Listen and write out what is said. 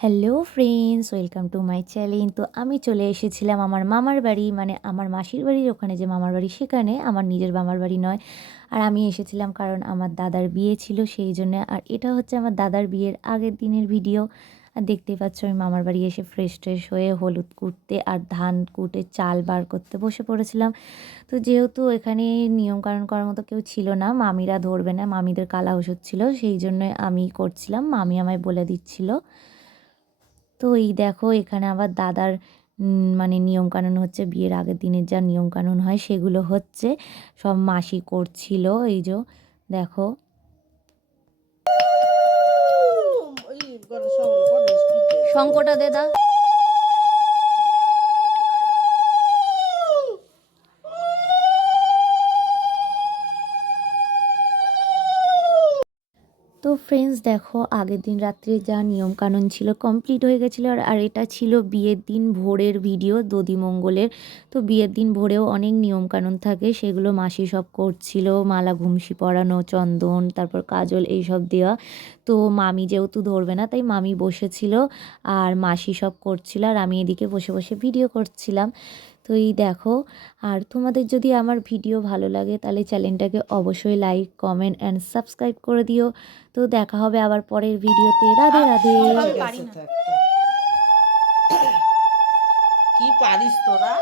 Hello friends, welcome to my channel. তো আমি চলে এসেছিলাম আমার মামার বাড়ি, মানে আমার মাসির বাড়ির ওখানে যে মামার বাড়ি সেখানে, আমার নিজের মামার বাড়ি নয়। আর আমি এসেছিলাম কারণ আমার দাদার বিয়ে ছিল সেই জন্য। আর এটা হচ্ছে আমার দাদার বিয়ের আগের দিনের ভিডিও। আর দেখতেই পাচ্ছ আমি মামার বাড়ি এসে ফ্রেশ ট্রেশ হয়ে হলুদ কুটতে আর ধান কুটে চাল বার করতে বসে পড়েছিলাম। তো যেহেতু এখানে নিয়মকানুন করার মতো কেউ ছিল না, মামিরা ধরবে না, মামিদের কালা ওষুধ ছিল, সেই জন্য আমি করছিলাম, মামি আমায় বলে দিচ্ছিল। তো এই দেখো এখানে আবার দাদার মানে নিয়মকানুন হচ্ছে, বিয়ের আগের দিনের যা নিয়মকানুন হয় সেগুলো হচ্ছে, সব মাসি করছিল। এই যে দেখো, শঙ্কটা দে দা। তো ফ্রেন্ডস দেখো, আগের দিন রাত্রে যা নিয়মকানুন ছিল কমপ্লিট হয়ে গেছিলো। আর এটা ছিল বিয়ের দিন ভোরের ভিডিও, দধিমঙ্গলের। তো বিয়ের দিন ভোরেও অনেক নিয়মকানুন থাকে, সেগুলো মাসি সব করছিল, মালা ঘুমসি পরানো, চন্দন, তারপর কাজল এইসব দেওয়া। তো মামি যেহেতু ধরবে না তাই মামি বসেছিল আর মাসি সব করছিল, আর আমি এদিকে বসে বসে ভিডিও করছিলাম। তো এই দেখো, আর তোমাদের যদি আমার ভিডিও ভালো লাগে তাহলে চ্যানেলটাকে অবশ্যই লাইক, কমেন্ট অ্যান্ড সাবস্ক্রাইব করে দিও। তো দেখা হবে আবার পরের ভিডিওতে। রাধে রাধে। কি পারিস তোরা?